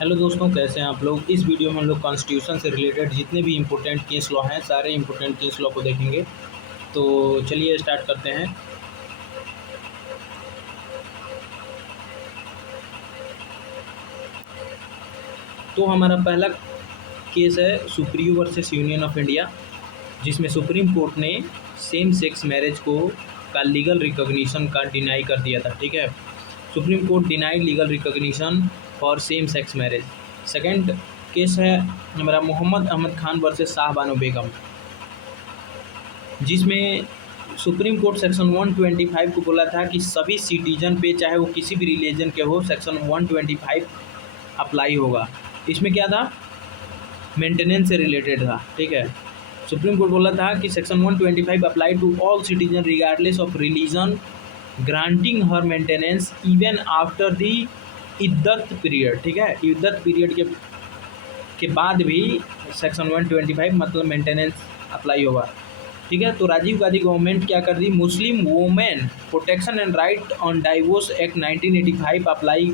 Hello दोस्तों, कैसे हैं आप लोग। इस वीडियो में हम लोग कॉन्स्टिट्यूशन से रिलेटेड जितने भी इम्पोर्टेंट केस लॉ हैं सारे इम्पोर्टेंट केस लॉ को देखेंगे। तो चलिए स्टार्ट करते हैं। तो हमारा पहला केस है supreme versus union of India, जिसमें सुप्रीम कोर्ट ने सेम सेक्स मैरिज को का लीगल रिकॉग्निशन का डिनाई कर दिया था। ठीक है, Supreme court denied legal recognition for same sex marriage. Second case है हमारा मोहम्मद अहमद खान वर्सेस शाहबानो बेगम, जिसमें सुप्रीम कोर्ट सेक्शन 125 को बोला था कि सभी सिटीजन पे, चाहे वो किसी भी रिलीजन के हो, सेक्शन 125 अप्लाई होगा। इसमें क्या था, मेंटेनेंस से रिलेटेड था। ठीक है, सुप्रीम कोर्ट बोला था कि section 125 apply to all citizen regardless of religion, granting her maintenance even after the इद्दत पीरियड। ठीक है, इद्दत पीरियड के बाद भी सेक्शन 125 मतलब मेंटेनेंस अप्लाई होगा। ठीक है, तो राजीव गांधी गवर्नमेंट क्या कर दी, Muslim women protection and right on divorce act 1985 apply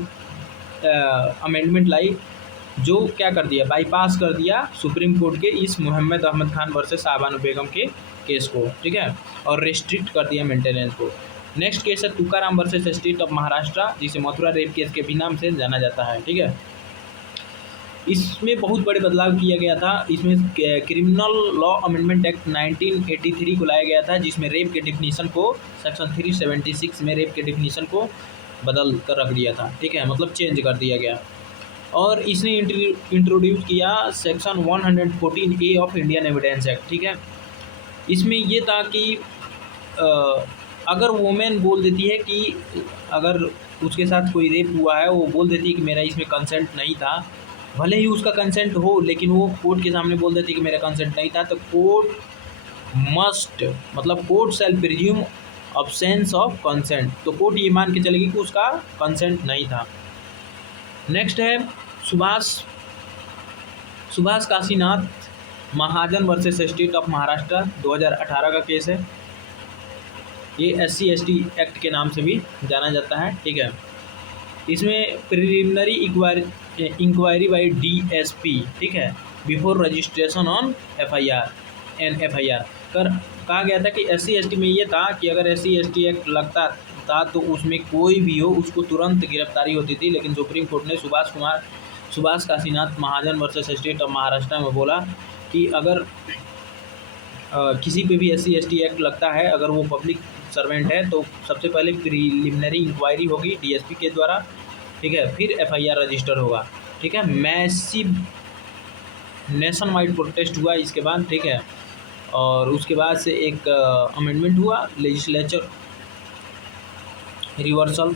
amendment लाई, जो क्या कर दिया, बाईपास कर दिया सुप्रीम कोर्ट के इस मोहम्मद अहमद खान वर्सेस शाहबानो बेगम के केस को। ठीक है, और रेस्ट्रिक्ट कर दिया मेंटेनेंस को। नेक्स्ट केस है Tukaram versus state of Maharashtra, जिसे मथुरा रेप केस के भी नाम से जाना जाता है। ठीक है, इसमें बहुत बड़े बदलाव किया गया था। इसमें क्रिमिनल लॉ अमेंडमेंट एक्ट 1983 को लाया गया था, जिसमें रेप के डिफिनीशन को सेक्शन 376 में रेप के डिफिनीशन को बदल कर रख दिया था। ठीक है, मतलब चेंज कर दिया गया। और इसने इंट्रोड्यूस किया section 114A of Indian evidence act. ठीक है, इसमें ये था कि अगर वोमेन बोल देती है कि अगर उसके साथ कोई रेप हुआ है, वो बोल देती है कि मेरा इसमें कंसेंट नहीं था, भले ही उसका कंसेंट हो, लेकिन वो कोर्ट के सामने बोल देती है कि मेरा कंसेंट नहीं था, तो कोर्ट मस्ट, मतलब court shell presume absence of consent, तो कोर्ट ये मान के चलेगी कि उसका कंसेंट नहीं था। नेक्स्ट है सुभाष काशीनाथ महाजन वर्सेस स्टेट ऑफ महाराष्ट्र, 2018 का केस है। ये SC/ST एक्ट के नाम से भी जाना जाता है। ठीक है, इसमें प्रिलिमिनरी इंक्वायरी बाय DSP, ठीक है, बिफोर रजिस्ट्रेशन ऑन FIR कर कहा गया था कि SC/ST में ये था कि अगर SC/ST एक्ट लगता था तो उसमें कोई भी हो उसको तुरंत गिरफ्तारी होती थी। लेकिन सुप्रीम कोर्ट ने सुभाष काशीनाथ महाजन वर्सेस स्टेट ऑफ महाराष्ट्र में बोला कि अगर किसी पे भी SC/ST एक्ट लगता है, अगर वो पब्लिक सर्वेंट है, तो सबसे पहले प्रिलिमिनरी इंक्वायरी होगी DSP के द्वारा। ठीक है, फिर FIR रजिस्टर होगा। ठीक है, मैसिव नेशन वाइड प्रोटेस्ट हुआ इसके बाद। ठीक है, और उसके बाद से एक अमेंडमेंट हुआ, लेजिस्लेचर रिवर्सल,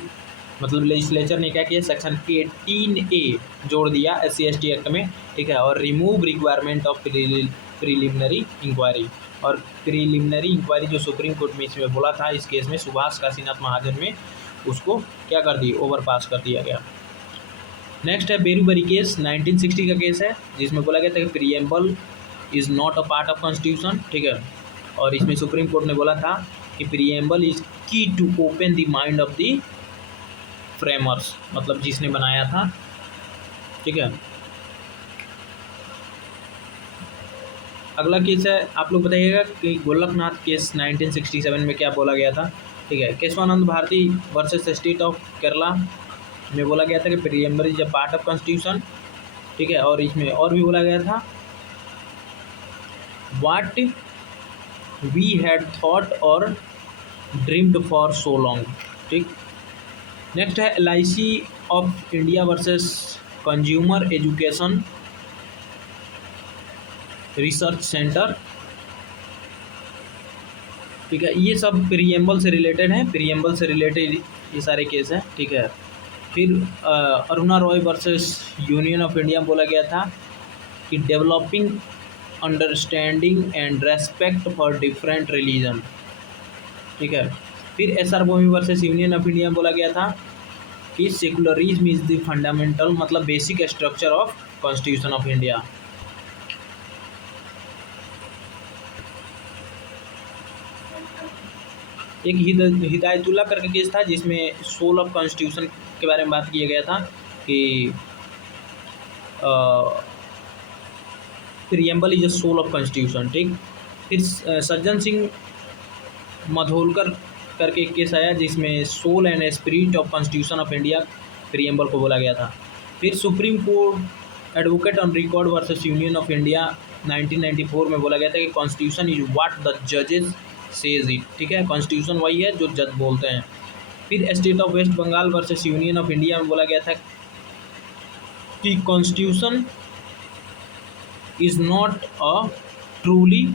मतलब लेजिस्लेचर ने क्या किया, सेक्शन 18A जोड़ दिया SC/ST एक्ट में। ठीक है, और remove requirement of preliminary inquiry. और प्रिलिमिनरी इंक्वायरी जो सुप्रीम कोर्ट में इसमें बोला था, इस केस में सुभाष काशीनाथ महाजन में उसको क्या कर दी, ओवरपास कर दिया गया। नेक्स्ट है बेरूबरी केस, 1960 का केस है, जिसमें बोला गया था कि preamble is not a part of constitution. ठीक है, और इसमें सुप्रीम कोर्ट ने बोला था कि preamble is key to open the mind of the framers, मतलब जिसने बनाया था। ठीक है, अगला केस है, आप लोग बताइएगा कि गोलकनाथ केस 1967 में क्या बोला गया था। ठीक है, Kesavananda Bharati versus state of Kerala में बोला गया था कि preamble is a part of constitution. ठीक है, और इसमें और भी बोला गया था व्हाट वी हैड थॉट और ड्रीम्ड फॉर सो लॉन्ग। ठीक, नेक्स्ट है LIC of India versus consumer education research centre. ठीक है, ये सब प्रीएम्बल से रिलेटेड हैं, प्रीएम्बल से रिलेटेड ये सारे केस हैं। ठीक है, फिर Aruna Roy versus union of India बोला गया था कि developing understanding and respect for different religion. ठीक है, फिर SR Bhumi versus union of India बोला गया था कि सेकुलरिज्म इज द फंडामेंटल, मतलब basic structure of constitution of India. एक हिदायतुल्ला करके केस था, जिसमें सोल ऑफ कॉन्स्टिट्यूशन के बारे में बात किया गया था कि preamble is a soul of constitution, ठीक। फिर सज्जन सिंह मधोलकर करके एक केस आया जिसमें soul and spirit of constitution of India preamble को बोला गया था। फिर Supreme Court advocate on record versus union of India 1994 में बोला गया था कि कॉन्स्टिट्यूशन इज व्हाट द जजेस सेज इट, ठीक है। कॉन्स्टिट्यूशन वही है जो जज बोलते हैं। फिर State of West Bengal versus union of India में बोला गया था कि constitution is not a truly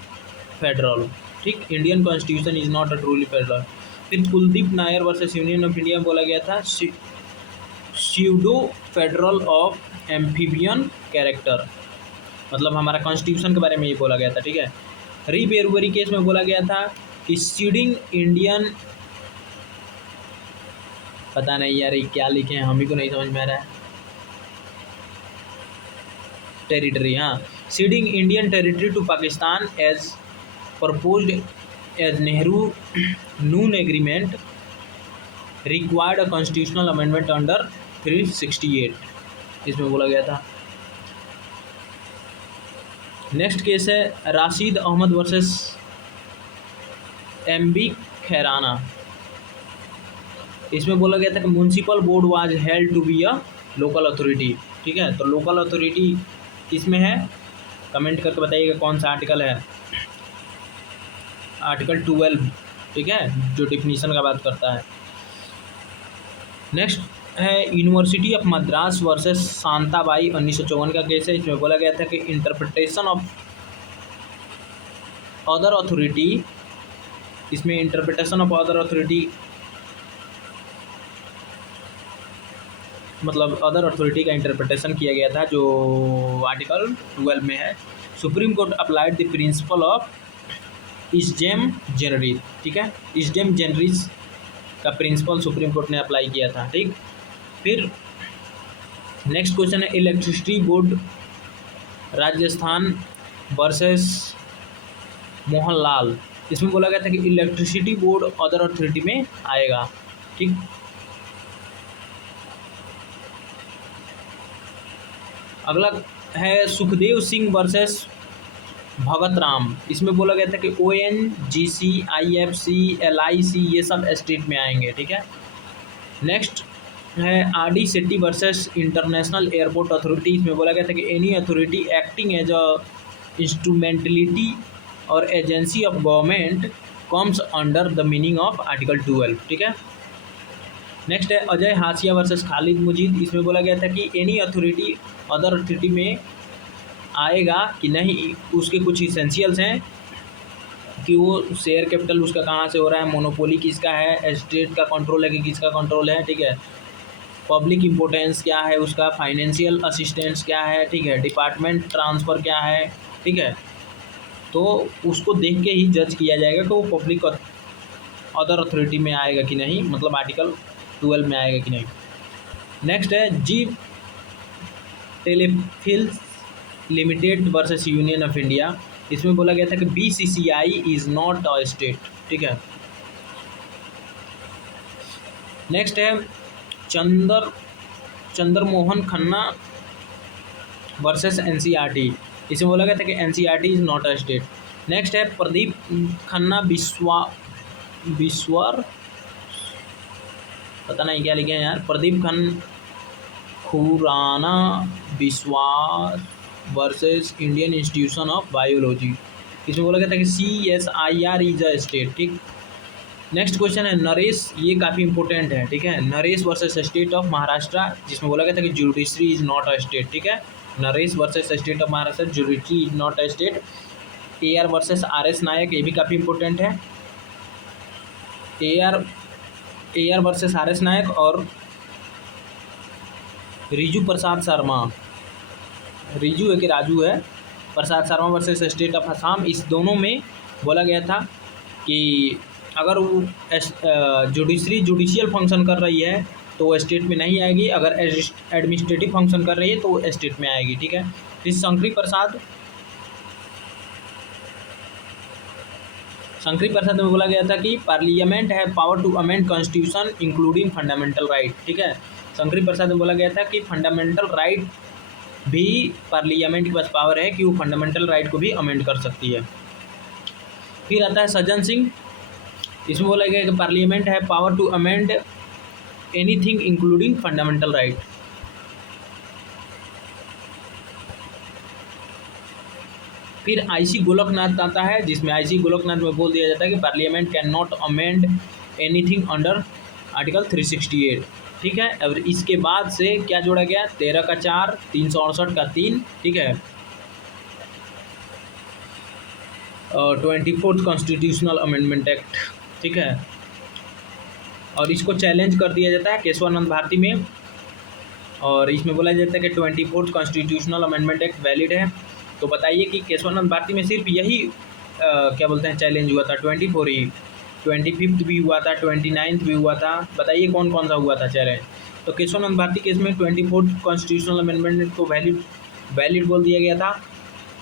federal, ठीक। Indian constitution is not a truly federal. फिर Kuldip Nayar versus union of India में बोला गया था pseudo federal of amphibian character, मतलब हमारा कॉन्स्टिट्यूशन के बारे में ये बोला गया था, ठीक है। री बेरुबरी केस में बोला गया था कि सीडिंग इंडियन, पता नहीं यार ये क्या लिखे हैं, हम ही को नहीं समझ में आ रहा है। टेरिटरी, हाँ, ceding Indian territory to Pakistan as proposed as Nehru Noon agreement required a constitutional amendment under 368, इसमें बोला गया था। नेक्स्ट केस है राशिद अहमद वर्सेस एमबी खैराना। इसमें बोला गया था कि municipal board was held to be a local authority, ठीक है। तो लोकल अथॉरिटी किसमें है, कमेंट करके बताइएगा कौन सा आर्टिकल है। आर्टिकल 12, ठीक है, जो डिफिनीशन का बात करता है। नेक्स्ट है University of Madras versus Shantabai 1954 का केस है। इसमें बोला गया था कि इंटरप्रिटेशन ऑफ अदर अथॉरिटी, इसमें इंटरप्रिटेशन ऑफ अदर अथॉरिटी मतलब अदर अथॉरिटी का इंटरप्रिटेशन किया गया था, जो आर्टिकल 12 में है। Supreme Court applied the principle of ejusdem generis, ठीक है, इस्डेम जनरिस का प्रिंसिपल सुप्रीम कोर्ट ने अप्लाई किया था, ठीक। फिर नेक्स्ट क्वेश्चन है electricity board Rajasthan versus Mohanlal. इसमें बोला गया था कि इलेक्ट्रिसिटी बोर्ड अदर अथॉरिटी में आएगा, ठीक। अगला है सुखदेव सिंह वर्सेस भगत राम। इसमें बोला गया था कि ONGC, IFC, LIC ये सब स्टेट में आएंगे, ठीक है। नेक्स्ट है RD Shetty versus International Airport Authority. इसमें बोला गया था कि any authority acting as a instrumentality और agency of government comes under the meaning of article 12, ठीक है। नेक्स्ट है अजय हाशिया वर्सेस खालिद मुजीद। इसमें बोला गया था कि एनी अथॉरिटी अदर अथॉरिटी में आएगा कि नहीं, उसके कुछ इसेंशियल्स हैं कि वो शेयर कैपिटल उसका कहाँ से हो रहा है, मोनोपोली किसका है, स्टेट का कंट्रोल है कि किसका कंट्रोल है, ठीक है। पब्लिक इम्पोर्टेंस क्या है उसका, फाइनेंशियल असिस्टेंस क्या है, ठीक है, डिपार्टमेंट ट्रांसफ़र क्या है, ठीक है। तो उसको देख के ही जज किया जाएगा कि वो पब्लिक अदर अथॉरिटी में आएगा कि नहीं, मतलब आर्टिकल 12 में आएगा कि नहीं। नेक्स्ट है Zee Telefilms Limited versus union of India. इसमें बोला गया था कि BCCI is not a state, ठीक है। नेक्स्ट है चंद्रमोहन खन्ना वर्सेस NCERT। इसमें बोला गया था कि NCERT is not a state. Next है प्रदीप खन्ना विश्वर, पता नहीं क्या लिखे हैं यार, प्रदीप खुराना विश्वास versus Indian institution of biology. इसमें बोला गया था कि CSIR इज अ स्टेट, ठीक। नेक्स्ट क्वेश्चन है नरेश, ये काफ़ी इंपॉर्टेंट है, ठीक है। Naresh versus state of Maharashtra, जिसमें बोला गया था कि judiciary is not a state, ठीक है। Naresh versus state of Maharashtra, judiciary is not a state. AR versus RS नायक, ये भी काफ़ी इंपॉर्टेंट है। AR वर्सेस RS नायक और रिजू प्रसाद शर्मा, रिजू है कि राजू है, Prasad Sharma versus state of Assam. इस दोनों में बोला गया था कि अगर वो जुडिशियल फंक्शन कर रही है तो वो स्टेट में नहीं आएगी, अगर एडमिनिस्ट्रेटिव फंक्शन कर रही है तो वो स्टेट में आएगी, ठीक है। फिर शंकरी प्रसाद में बोला गया था कि पार्लियामेंट है power to amend constitution including fundamental right, ठीक है। शंकरी प्रसाद में बोला गया था कि फंडामेंटल राइट भी पार्लियामेंट के पास पावर है कि वो फंडामेंटल राइट को भी अमेंड कर सकती है। फिर आता है सज्जन सिंह, इसमें बोला गया कि पार्लियामेंट है power to amend anything including fundamental right. फिर आईसी गोलकनाथ आता है, जिसमें आईसी गोलकनाथ में बोल दिया जाता है कि parliament can not amend anything under article 368। ठीक है, और इसके बाद से क्या जोड़ा गया, 13 का 4, 368 का 3, ठीक है, 24th कॉन्स्टिट्यूशनल अमेंडमेंट एक्ट। ठीक है, और इसको चैलेंज कर दिया जाता है केशवानंद भारती में, और इसमें बोला जाता है कि 24th constitutional amendment act valid है। तो बताइए कि केशवानंद भारती में सिर्फ यही क्या बोलते हैं चैलेंज हुआ था, 24 ही, 25th भी हुआ था, 29th भी हुआ था, बताइए कौन कौन सा हुआ था चैलेंज। तो केशवानंद भारती केस में 24th कॉन्स्टिट्यूशनल अमेंडमेंट को वैलिड बोल दिया गया था,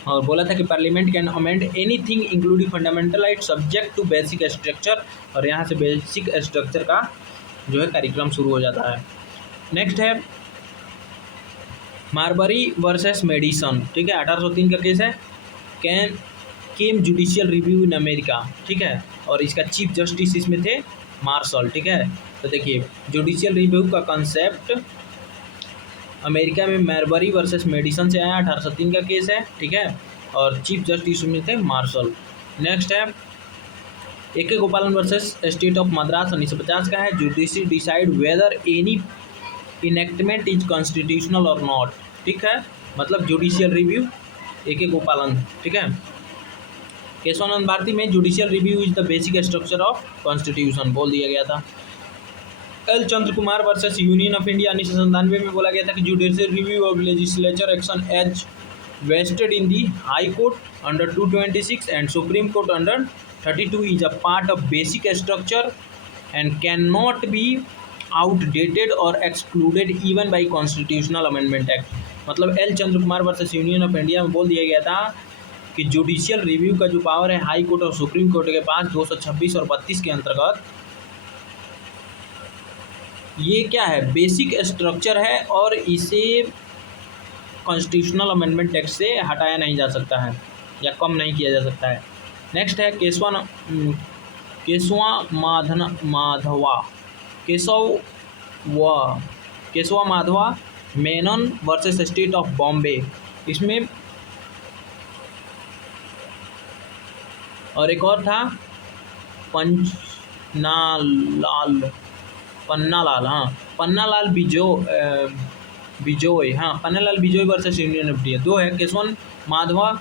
और बोला था कि parliament can amend anything including fundamental right subject to basic structure, और यहाँ से बेसिक स्ट्रक्चर का जो है कार्यक्रम शुरू हो जाता है। नेक्स्ट है मार्बरी वर्सेस मेडिसन। ठीक है, 1803 का केस है, केम जुडिशियल रिव्यू इन अमेरिका। ठीक है, और इसका चीफ जस्टिस इसमें थे मार्शल। ठीक है, तो देखिए जुडिशियल रिव्यू का कंसेप्ट अमेरिका में मार्बरी वर्सेस मेडिसन से आया, 1803 का केस है। ठीक है, और चीफ जस्टिस में थे मार्शल। नेक्स्ट है ए के गोपालन वर्सेस स्टेट ऑफ मद्रास, 1950 का है, judiciary decide whether any enactment is constitutional और नॉट। ठीक है, मतलब जुडिशियल रिव्यू ए के गोपालन। ठीक है, केशवानंद भारती में judicial review is the basic structure of constitution बोल दिया गया था। L Chandra Kumar versus union of India, 1997 में बोला गया था कि judicial review of legislature action as vested in the High Court under 226 and Supreme Court under 32 is a part of basic structure and cannot be outdated और excluded even by constitutional amendment act. मतलब L Chandra Kumar versus union of India में बोल दिया गया था कि judicial review का जो पावर है हाई कोर्ट और सुप्रीम कोर्ट के पास 226 और 32 के अंतर्गत, ये क्या है, बेसिक स्ट्रक्चर है और इसे कॉन्स्टिट्यूशनल अमेंडमेंट एक्ट से हटाया नहीं जा सकता है या कम नहीं किया जा सकता है। नेक्स्ट है Keshava Madhava Menon versus state of Bombay. इसमें और एक और था Pannalal Bijoy versus union of India. दो है, Keshavan Madhava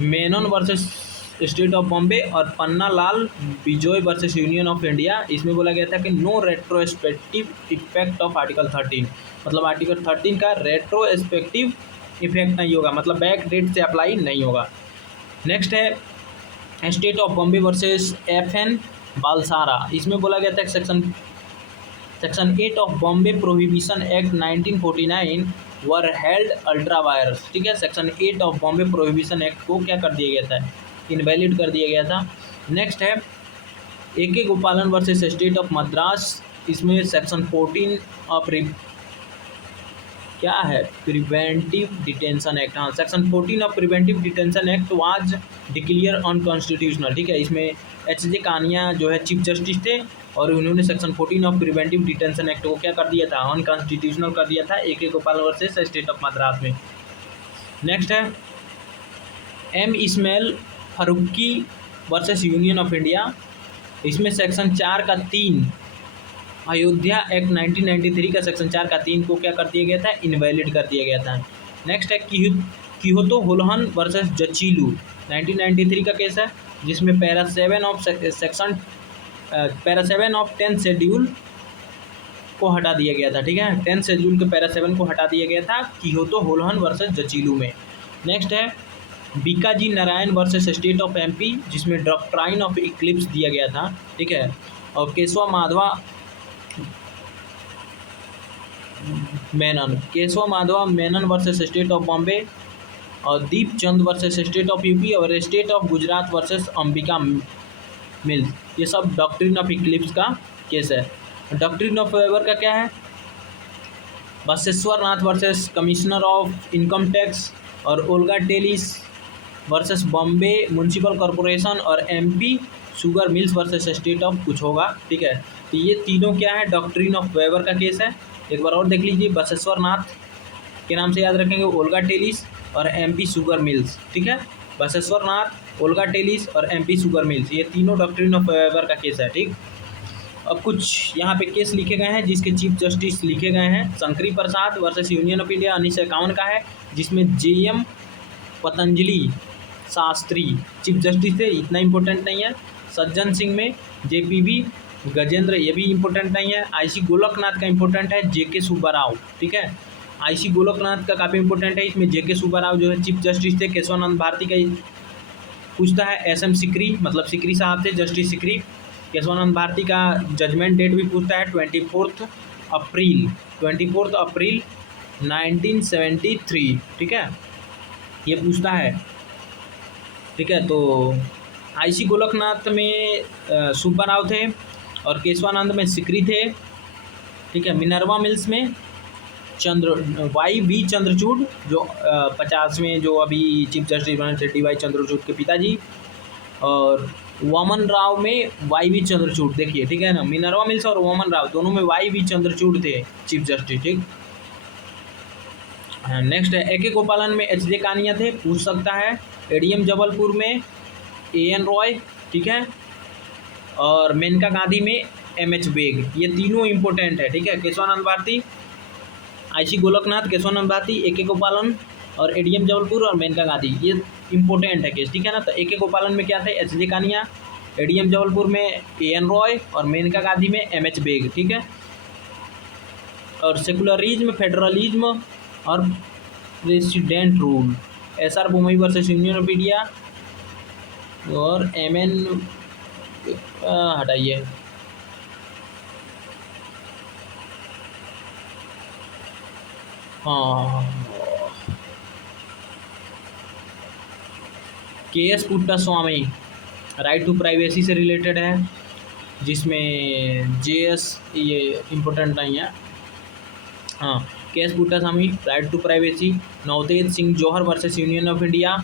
Menon versus state of Bombay और Pannalal Bijoy versus union of India. इसमें बोला गया था कि no retrospective effect of article 13, मतलब आर्टिकल 13 का रेट्रोस्पेक्टिव इफेक्ट नहीं होगा, मतलब बैक डेट से अप्लाई नहीं होगा। नेक्स्ट है state of Bombay versus FN बालसारा। इसमें बोला गया था section 8 of Bombay prohibition act 1949 were held ultra vires. ठीक है, section 8 of Bombay prohibition act को क्या कर दिया गया था, इनवैलिड कर दिया गया था। नेक्स्ट है ए के गोपालन वर्सेस स्टेट ऑफ मद्रास। इसमें सेक्शन 14 ऑफ क्या है, प्रिवेंटिव डिटेंशन एक्ट। हाँ, section 14 of preventive detention act was declare unconstitutional. ठीक है, इसमें HJ कानिया जो है चीफ जस्टिस थे और उन्होंने section 14 of preventive detention act को क्या कर दिया था, अनकॉन्स्टिट्यूशनल कर दिया था A K Gopal versus state of Madras में। नेक्स्ट है M Ismail Faruqui versus union of India. इसमें सेक्शन 4 का 3 अयोध्या एक्ट 1993 का सेक्शन 4 का 3 को क्या कर दिया गया था, इनवैलिड कर दिया गया था। नेक्स्ट है कियोतो होल्हन वर्सेस जचीलू, 1993 का केस है, जिसमें पैरा 7 ऑफ 10 शेड्यूल को हटा दिया गया था। ठीक है, 10 शेड्यूल के पैरा 7 को हटा दिया गया था कियोतो होल्हन वर्सेस जचीलू में। नेक्स्ट है Bhikaji Narayan versus state of MP, जिसमें डॉक्ट्राइन ऑफ इक्लिप्स दिया गया था। ठीक है, और Keshava Madhava Menon versus state of Bombay, और Deep Chand versus state of UP और State of Gujarat versus Ambika Mills. ये सब डॉक्ट्रिन ऑफ इक्लिप्स का केस है। डॉक्ट्रिन ऑफ फेवर का क्या है, Basheshar Nath versus Commissioner of Income Tax, और Olga Tellis versus Bombay Municipal Corporation, और MP sugar mills versus state of कुछ होगा, ठीक है। तो ये तीनों क्या है, डॉक्ट्रिन ऑफ वेबर का केस है। एक बार और देख लीजिए, बसवेश्वर नाथ के नाम से याद रखेंगे, ओल्गा टेलिस और एमपी शुगर मिल्स, ठीक है। बसवेश्वर नाथ, ओल्गा टेलिस और एमपी शुगर मिल्स, ये तीनों डॉक्ट्रिन ऑफ वेबर का केस है, ठीक। अब कुछ यहाँ पे केस लिखे गए हैं जिसके चीफ जस्टिस लिखे गए हैं। शंकरी प्रसाद वर्सेस यूनियन ऑफ इंडिया 1951 का है, जिसमें JM Patanjali Shastri chief justice थे, इतना इम्पोर्टेंट नहीं है। सज्जन सिंह में जेपीवी गजेंद्र, ये भी इम्पोर्टेंट नहीं है। आईसी गोलकनाथ का इम्पोर्टेंट है, जेके सुब्बा राव, ठीक है। आईसी गोलकनाथ का काफ़ी इंपॉर्टेंट है, इसमें जेके सुब्बा राव जो है चीफ जस्टिस थे। केशवानंद भारती का पूछता है, एसएम सिकरी मतलब सिकरी साहब थे, जस्टिस सिकरी। केशवानंद भारती का जजमेंट डेट भी पूछता है, 24 अप्रैल 1973, ठीक है, ये पूछता है, ठीक है। तो आईसी गोलकनाथ में सुब्बा राव थे और केशवानंद में सिकरी थे, ठीक है। मिनर्वा मिल्स में वाई वी चंद्रचूड़ जो 50वें जो अभी चीफ जस्टिस बने थे, डी वाई चंद्रचूड़ के पिताजी, और वामन राव में वाई वी चंद्रचूड़, देखिए, ठीक है ना। मिनर्वा मिल्स और वामन राव दोनों में वाई वी चंद्रचूड़ थे चीफ जस्टिस, ठीक। नेक्स्ट है, ए के गोपालन में एच जे कानिया थे, पूछ सकता है। एडीएम जबलपुर में एएन रॉय, ठीक है, और मेनका गांधी में एमएच बेग, ये तीनों इंपॉर्टेंट है, ठीक है। केशवानंद भारती, आईसी गोलकनाथ, केशवानंद भारती, ए के गोपालन और एडीएम जबलपुर और मेनका गांधी, ये इंपॉर्टेंट है केस, ठीक है ना। तो ए के गोपालन में क्या थे, H J Kania, ADM Jabalpur में एएन रॉय और मेनका गांधी में एमएच बेग, ठीक है। और सेकुलरिज्म, फेडरलिज्म और president rule, SR Bommai versus union of India, और एमएन हटाइए, हाँ, K S Puttaswamy right to privacy से रिलेटेड है, जिसमें जेएस ये इम्पोर्टेंट नहीं है, हाँ। K S Puttaswamy right to privacy. Navtej Singh Johar versus union of India,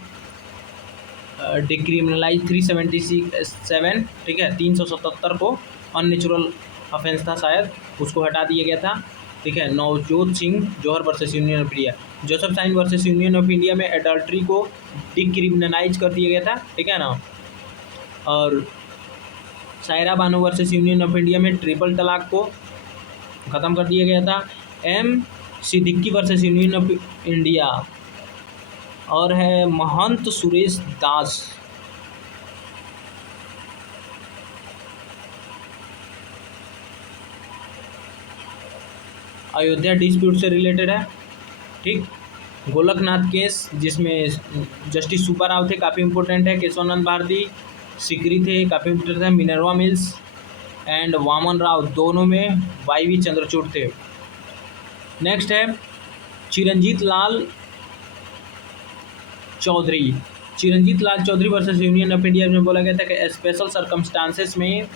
decriminalise 377, ठीक है, 377 को अननेचुरल ऑफेंस था शायद, उसको हटा दिया गया था, ठीक है। नवजोत Singh Johar versus union of India, Joseph sign versus union of India में एडल्ट्री को डिक्रिमिनलाइज कर दिया गया था, ठीक है ना। और Shayara Bano versus union of India में ट्रिपल तलाक को ख़त्म कर दिया गया था। M Siddiqui versus union of India, और है महंत सुरेश दास, अयोध्या डिस्प्यूट से रिलेटेड है, ठीक। गोलकनाथ केस जिसमें जस्टिस सुब्बा राव थे, काफ़ी इंपॉर्टेंट है। केशवानंद भारती सिकरी थे, काफ़ी इंपॉर्टेंट है। मिनर्वा मिल्स एंड वामन राव दोनों में वाई वी चंद्रचूड़ थे। नेक्स्ट है Chiranjit Lal Chowdhury, Chiranjit Lal Chowdhury versus union of India में बोला गया था कि स्पेशल सर्कमस्टांसेस में,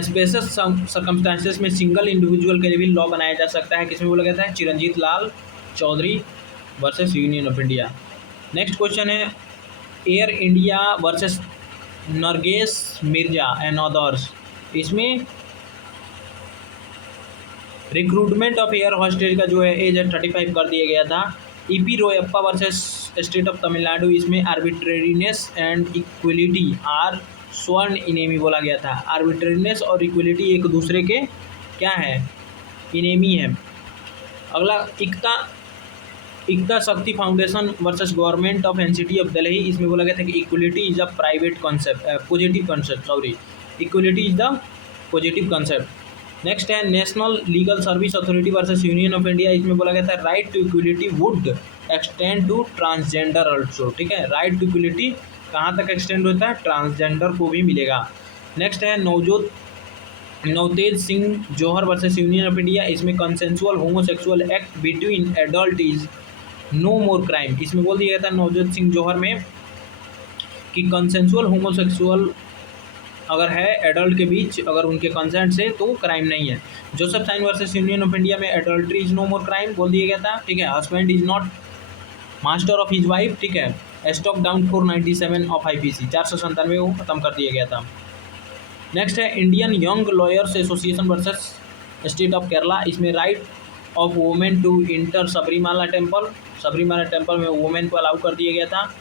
स्पेशल सर्कमस्टांसेस में सिंगल इंडिविजुअल के लिए भी लॉ बनाया जा सकता है, किसमें बोला गया था, Chiranjit Lal Chowdhury versus union of India. Next question है, air India versus नरगेश Mirza and others, इसमें रिक्रूटमेंट ऑफ एयर हॉस्टेज का जो है एज 35 कर दिया गया था। EP रोयप्पा versus state of Tamil Nadu, इसमें आर्बिट्रेरीनेस एंड इक्वलिटी आर स्वर्ण इनेमी बोला गया था। आर्बिट्रेरीनेस और इक्वलिटी एक दूसरे के क्या है, इनेमी है। अगला Ekta Shakti foundation versus government of NCT of Delhi, इसमें बोला गया था कि equality is the private concept, positive concept, sorry, equality is the positive concept. Next है national legal service authority versus union of India, इसमें बोला गया था right to equality would extend to transgender also, ठीक है। राइट टू इक्वलिटी कहाँ तक extend होता है, ट्रांसजेंडर को भी मिलेगा। नेक्स्ट है Navtej Singh Johar versus union of India, इसमें consensual homosexual act between adult is no more crime, इसमें बोल दिया गया था नवजोत सिंह जौहर में कि कंसेंसुअल होमोसेक्सुअल अगर है एडल्ट के बीच, अगर उनके कंसेंट से, तो क्राइम नहीं है। Joseph sign versus union of India में adultery is no more crime बोल दिया गया था, ठीक है। Husband is not master of his wife, ठीक है। स्टॉक डाउन 497 ऑफ IPC, 497 को खत्म कर दिया गया था। नेक्स्ट है Indian young lawyers association versus state of Kerala. इसमें right of women to enter Sabarimala temple, Sabarimala temple में वुमेन को अलाउ कर दिया गया था।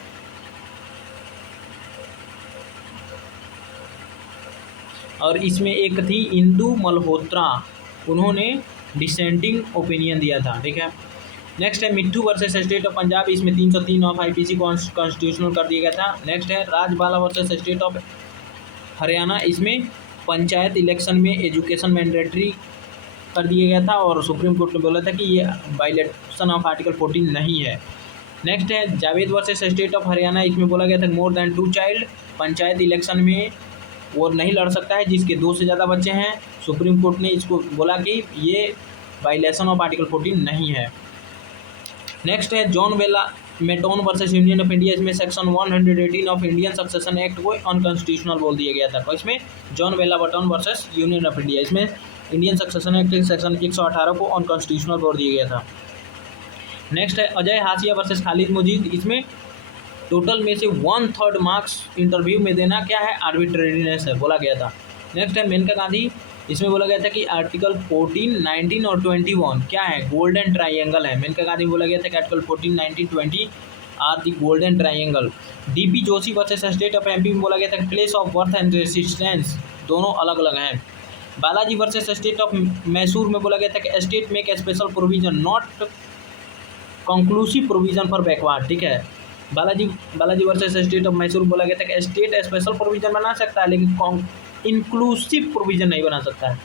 और इसमें एक थी इंदू मल्होत्रा, उन्होंने डिसेंटिंग ओपिनियन दिया था, ठीक है। नेक्स्ट है मिट्ठू वर्सेस स्टेट ऑफ पंजाब, इसमें 303 ऑफ IPC कॉन्स्टिट्यूशनल कर दिया गया था। नेक्स्ट है Rajbala versus state of Haryana, इसमें पंचायत इलेक्शन में एजुकेशन मैंडेटरी कर दिया गया था और सुप्रीम कोर्ट ने बोला था कि ये वायलेशन ऑफ आर्टिकल 14 नहीं है। नेक्स्ट है Javed versus state of Haryana, इसमें बोला गया था more than 2 child panchayat election में वो नहीं लड़ सकता है जिसके 2 से ज़्यादा बच्चे हैं। सुप्रीम कोर्ट ने इसको बोला कि ये वायलेशन ऑफ आर्टिकल 14 नहीं है। नेक्स्ट है जॉन वेला मेटोन वर्सेस यूनियन ऑफ इंडिया, इसमें section 118 of Indian succession act को अनकॉन्स्टिट्यूशनल बोल दिया गया था। तो इसमें जॉन वेला मेटोन वर्सेस यूनियन ऑफ इंडिया, इसमें इंडियन सक्सेशन एक्ट के सेक्शन 118 को अनकॉन्स्टिट्यूशनल बोल दिया गया था। नेक्स्ट है अजय हाशिया वर्सेस खालिद मुजीद, इसमें टोटल में से 1/3 मार्क्स इंटरव्यू में देना क्या है, आर्बिट्रेरीनेस है, बोला गया था। नेक्स्ट है मेनका गांधी, इसमें बोला गया था कि आर्टिकल 14, 19 और 21 क्या है, गोल्डन ट्राइंगल है। मेनका गांधी बोला गया था कि article 14, 19, 20 are the golden triangle. DP Joshi versus state of MP में बोला गया था कि place of birth and residence दोनों अलग अलग हैं। Balaji versus state of Mysore में बोला गया था कि state make special provision not conclusive provision for backward, ठीक है। Balaji versus state of Mysore बोला गया था कि स्टेट स्पेशल प्रोविजन बना सकता है लेकिन इंक्लूसिव प्रोविजन नहीं बना सकता है।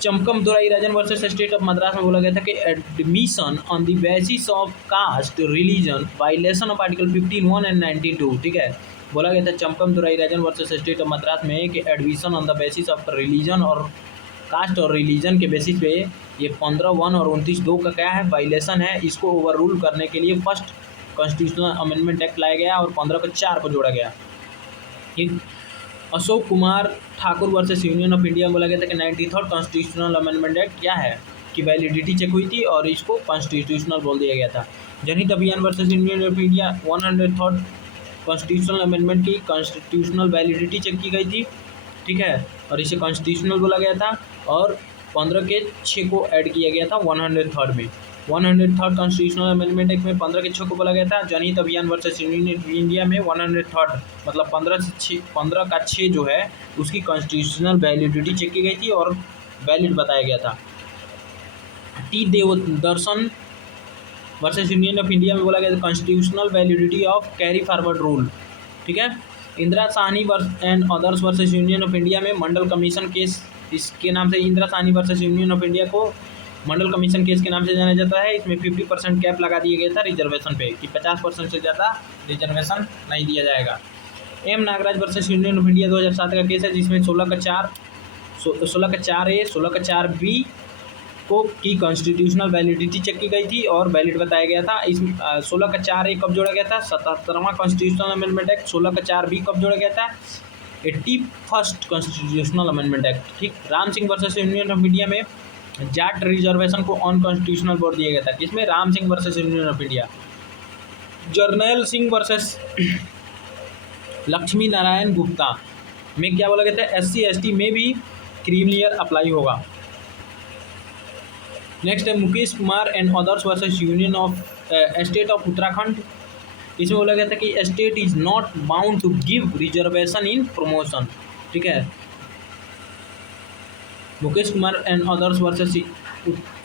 चमकम दुराई राजन वर्सेस स्टेट ऑफ मद्रास में बोला गया था कि admission on the basis of caste religion violation of article 15(1) and 92, ठीक है। बोला गया था चमकम दुराई राजन वर्सेस स्टेट ऑफ मद्रास में कि admission on the basis of religion और कास्ट और रिलीजन के बेसिस पे ये 15(1) और 29(2) का क्या है, वायलेशन है। इसको ओवर रूल करने के लिए फर्स्ट कॉन्स्टिट्यूशनल अमेंडमेंट एक्ट लाया गया और 15 को 4 को जोड़ा गया। ठीक। Ashok Kumar Thakur versus union of India बोला गया था कि 93rd कॉन्स्टिट्यूशनल अमेंडमेंट एक्ट क्या है कि वैलिडिटी चेक हुई थी और इसको कॉन्स्टिट्यूशनल बोल दिया गया था। जनहित अभियान versus union of India 103rd constitutional amendment की कॉन्स्टिट्यूशनल वैलिडिटी चेक की गई थी, ठीक है, और इसे कॉन्स्टिट्यूशनल बोला गया था और 15 के 6 को ऐड किया गया था 103rd में। 103rd कॉन्स्टिट्यूशनल अमेंडमेंट एक्ट में 15 के 6 को बोला गया था। जनहित अभियान वर्सेस यूनियन ऑफ इंडिया में 103rd मतलब 15 का 6 जो है उसकी कॉन्स्टिट्यूशनल वैलिडिटी चेक की गई थी और वैलिड बताया गया था। टी देवदर्शन वर्सेस यूनियन ऑफ इंडिया में बोला गया था constitutional validity of carry forward rule, ठीक है। Indira Sahni and others versus union of India में मंडल कमीशन केस, इसके नाम से Indira Sahni versus union of India को मंडल कमीशन केस के नाम से जाना जाता है। इसमें 50% कैप लगा दिया गया था रिजर्वेशन पे कि 50% से ज़्यादा रिजर्वेशन नहीं दिया जाएगा। M Nagraj versus union of India 2007 का केस है जिसमें 16 का 4A, 16 का 4B को की कॉन्स्टिट्यूशनल वैलिडिटी चेक की गई थी और वैलिड बताया गया था। इस 16 का 4A कब जोड़ा गया था, 77वां कॉन्स्टिट्यूशनल अमेंडमेंट एक्ट। 16 का 4B कब जोड़ा गया था, 81st कॉन्स्टिट्यूशनल अमेंडमेंट एक्ट, ठीक। Ram Singh versus union of India में जाट रिजर्वेशन को अनकॉन्स्टिट्यूशनल बोल दिया गया था। इसमें Ram Singh versus union of India. Jarnail Singh versus Lakshmi Narayan Gupta में क्या बोला गया था, SC ST में भी क्रीमिलियर अप्लाई होगा। नेक्स्ट है Mukesh Kumar and others versus union of state of Uttarakhand. इसमें बोला गया था कि state is not bound to give reservation in promotion, ठीक है। Mukesh Kumar and others versus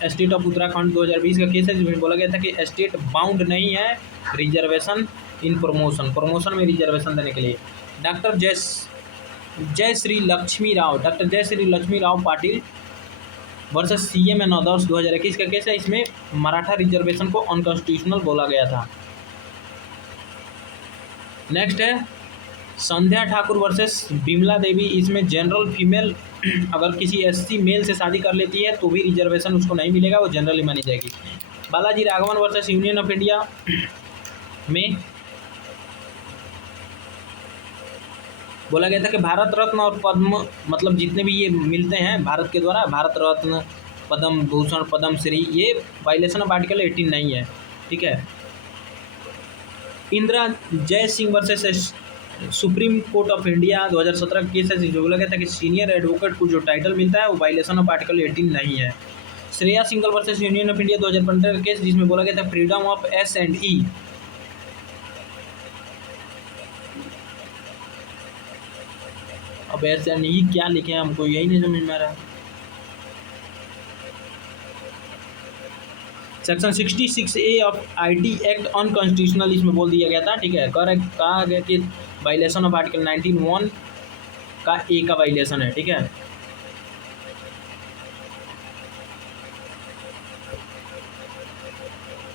state of Uttarakhand 2020 का केस है जिसमें बोला गया था कि स्टेट बाउंड नहीं है रिजर्वेशन इन प्रमोशन में रिजर्वेशन देने के लिए। डॉक्टर जय Shri Lakshmi Rao Patil versus CM and others 2021 का केस है। इसमें मराठा रिजर्वेशन को अनकॉन्स्टिट्यूशनल बोला गया था। नेक्स्ट है संध्या ठाकुर वर्सेस बिमला देवी। इसमें जनरल फीमेल अगर किसी SC मेल से शादी कर लेती है तो भी रिजर्वेशन उसको नहीं मिलेगा, वो जनरली मानी जाएगी। Balaji Raghavan versus union of India में बोला गया था कि भारत रत्न और पद्म, मतलब जितने भी ये मिलते हैं भारत के द्वारा, भारत रत्न, पद्म भूषण, पद्म श्री, ये वायलेशन ऑफ आर्टिकल 18 नहीं है, ठीक है। इंदिरा जय Singh versus supreme court of India 2017 case है, जो बोला गया था कि सीनियर एडवोकेट को जो टाइटल मिलता है वो वायलेशन ऑफ आर्टिकल 18 नहीं है। Shreya single versus union of India 2015 का केस, जिसमें बोला गया था फ्रीडम ऑफ S&E। अब S&E क्या लिखे हैं, हमको यही नहीं समझ में आ रहा। Section 66A of IT act unconstitutional इसमें बोल दिया गया था, ठीक है। करेक्ट कहा गया कि वायलेशन ऑफ आर्टिकल 19(1) का A का वायलेशन है, ठीक है।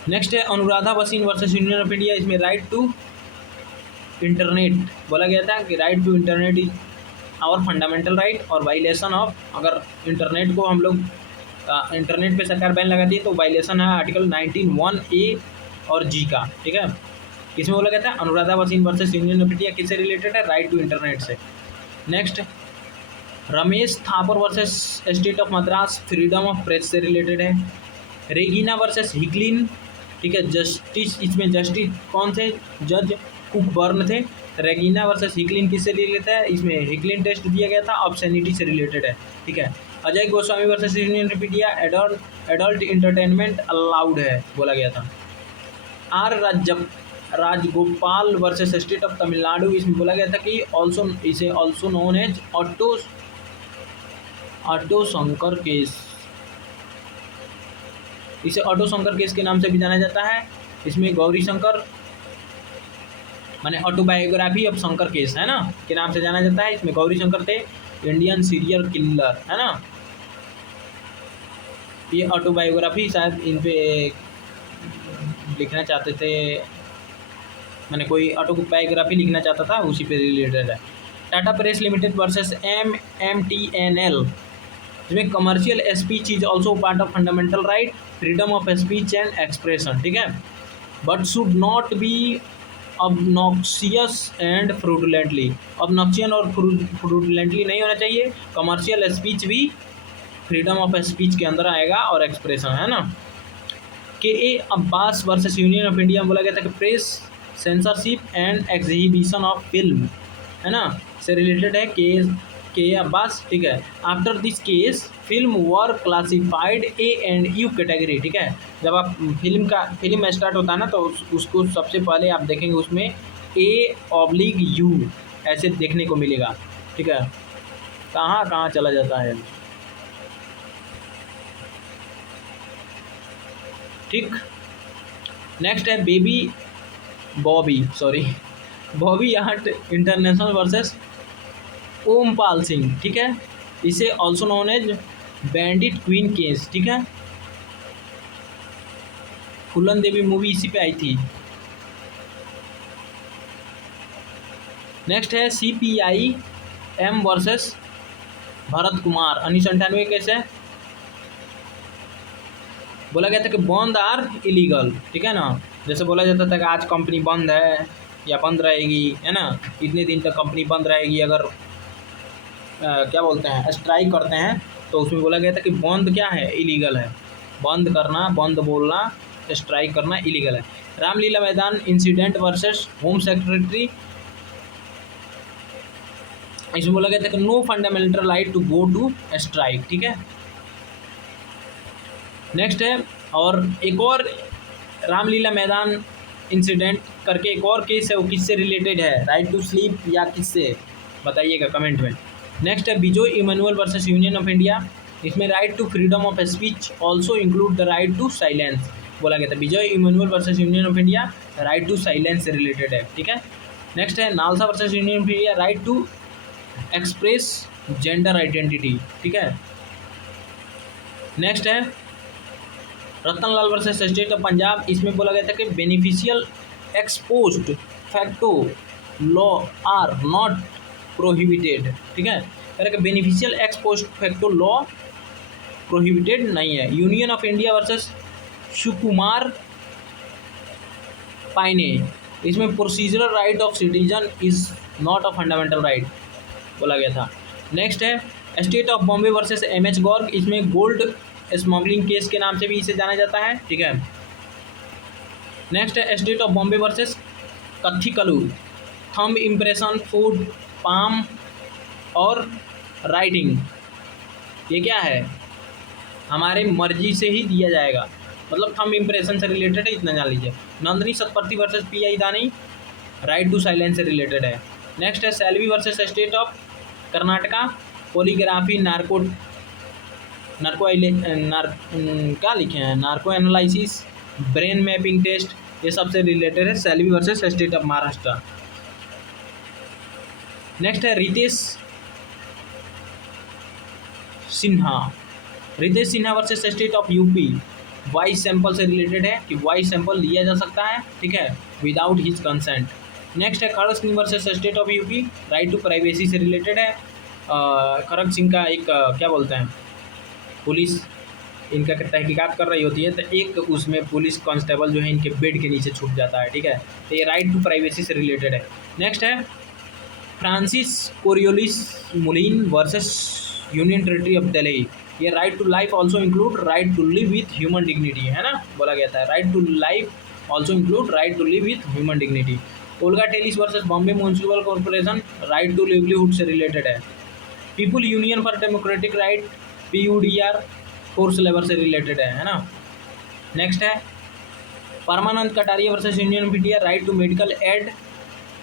नेक्स्ट है Anuradha Bhasin versus union of India, इसमें राइट टू इंटरनेट बोला गया था कि right to internet is our fundamental right, और वायलेशन ऑफ, अगर इंटरनेट को हम लोग इंटरनेट पे सरकार बैन लगाती है तो वायलेशन है आर्टिकल 19(1)A और G का, ठीक है। इसमें बोला गया था Anuradha Bhasin versus union of India किससे रिलेटेड है, राइट टू इंटरनेट से। Next Ramesh Thapar versus state of Madras freedom of press से रिलेटेड है। रेगिना वर्सेस हिकलिन, ठीक है, जस्टिस, इसमें जस्टिस कौन थे, जज कुकबर्न थे। रेगिना वर्सेस हिकलिन किससे रिलेटेड है, इसमें हिकलिन टेस्ट दिया गया था, ऑब्सैनिटी से रिलेटेड है, ठीक है। Ajay Goswami versus union of India adult entertainment allowed है बोला गया था। R Rajagopal versus state of Tamil Nadu, इसमें बोला गया था कि इसे also known as auto Shankar case, इसे ऑटो शंकर केस के नाम से भी जाना जाता है। इसमें गौरी शंकर माने ऑटोबायोग्राफी ऑफ शंकर केस है ना के नाम से जाना जाता है। इसमें गौरी शंकर थे इंडियन सीरियल किलर, है ना। ये ऑटोबायोग्राफी शायद इन पे लिखना चाहते थे, मैंने कोई ऑटोबायोग्राफी लिखना चाहता था, उसी पे रिलेटेड है। Tata press limited versus MMTNL, जिसमें commercial speech is also part of fundamental right, freedom of speech and expression, ठीक है, but should not be obnoxious and fraudulently, obnoxious और फ्रूडुलेंटली नहीं होना चाहिए। कमर्शियल स्पीच भी फ्रीडम ऑफ स्पीच के अंदर आएगा और एक्सप्रेशन, है ना। KA Abbas versus union of India में बोला गया था कि press censorship and exhibition of film, है ना, से रिलेटेड है के अब्बास, ठीक है। After this case film were classified A&U category, ठीक है। जब आप फिल्म स्टार्ट होता है ना तो उसको सबसे पहले आप देखेंगे उसमें A/U ऐसे देखने को मिलेगा, ठीक है। कहाँ चला जाता है, ठीक। नेक्स्ट है Bobby Art international versus Ompal Singh, ठीक है। इसे also known as bandit queen case, ठीक है। फूलन देवी मूवी इसी पे आई थी। नेक्स्ट है CPIM versus Bharat Kumar 1998 case है। बोला गया था कि बंद आर इलीगल, ठीक है ना। जैसे बोला जाता था कि आज कंपनी बंद है या बंद रहेगी, है ना, इतने दिन तक कंपनी बंद रहेगी, अगर क्या बोलते हैं स्ट्राइक करते हैं तो उसमें बोला गया था कि बंद क्या है, इलीगल है, बंद करना, बंद बोलना, स्ट्राइक करना इलीगल है। Ramlila Maidan incident versus home secretary, इसमें बोला गया था कि no fundamental right to go to strike, ठीक है। नेक्स्ट है, और एक और रामलीला मैदान इंसिडेंट करके एक और केस है, वो किससे रिलेटेड है, राइट टू स्लीप या किससे, बताइएगा कमेंट में। नेक्स्ट है Bijoe Emmanuel versus union of India, इसमें right to freedom of speech also include the right to silence, बोला गया था Bijoe Emmanuel versus union of India right to silence से रिलेटेड है, ठीक है। नेक्स्ट है NALSA versus union of India right to express gender identity, ठीक है। नेक्स्ट है Ratanlal versus state of Punjab, इसमें बोला गया था कि beneficial ex post facto law are not prohibited, ठीक है। कह रहा कि beneficial ex post facto law prohibited नहीं है। Union of India versus Sukumar Pyne, इसमें procedural right of citizen is not a fundamental right, बोला गया था। नेक्स्ट है state of Bombay versus MH गॉर्ग, इसमें गोल्ड स्मगलिंग केस के नाम से भी इसे जाना जाता है, ठीक है। नेक्स्ट है state of Bombay versus Kathikalu, thumb impression, foot, palm और राइटिंग, ये क्या है, हमारे मर्जी से ही दिया जाएगा, मतलब थंब इम्प्रेशन से रिलेटेड है, इतना जान लीजिए। Nandini Satpathy versus PI Dani, right to silence से रिलेटेड है। नेक्स्ट है Selvi versus state of Karnataka, polygraphy, क्या लिखे हैं, narco analysis, brain mapping test, ये सबसे रिलेटेड है Selvi versus state of Maharashtra. Next है Ritesh Sinha versus state of UP, voice sample से रिलेटेड है कि वॉइस सैंपल लिया जा सकता है, ठीक है, विदाउट हिज कंसेंट। नेक्स्ट है Kharak Singh versus state of UP, right to privacy से रिलेटेड है। खड़ग सिंह का एक क्या बोलते हैं, पुलिस इनका तहकीकात कर रही होती है, तो एक उसमें पुलिस कांस्टेबल जो है इनके बेड के नीचे छुप जाता है, ठीक है, तो ये राइट टू प्राइवेसी से रिलेटेड है। नेक्स्ट है Francis Coralie Mullin versus union territory of Delhi, ये right to life also include right to live with human dignity, है ना, बोला गया था right to life also include right to live with human dignity. Olga Tellis versus Bombay municipal corporation, right to livelihood से related है। People union for democratic right, PUDR, force labour से related है ना। नेक्स्ट है Parmanand Kataria versus union of India, right to medical aid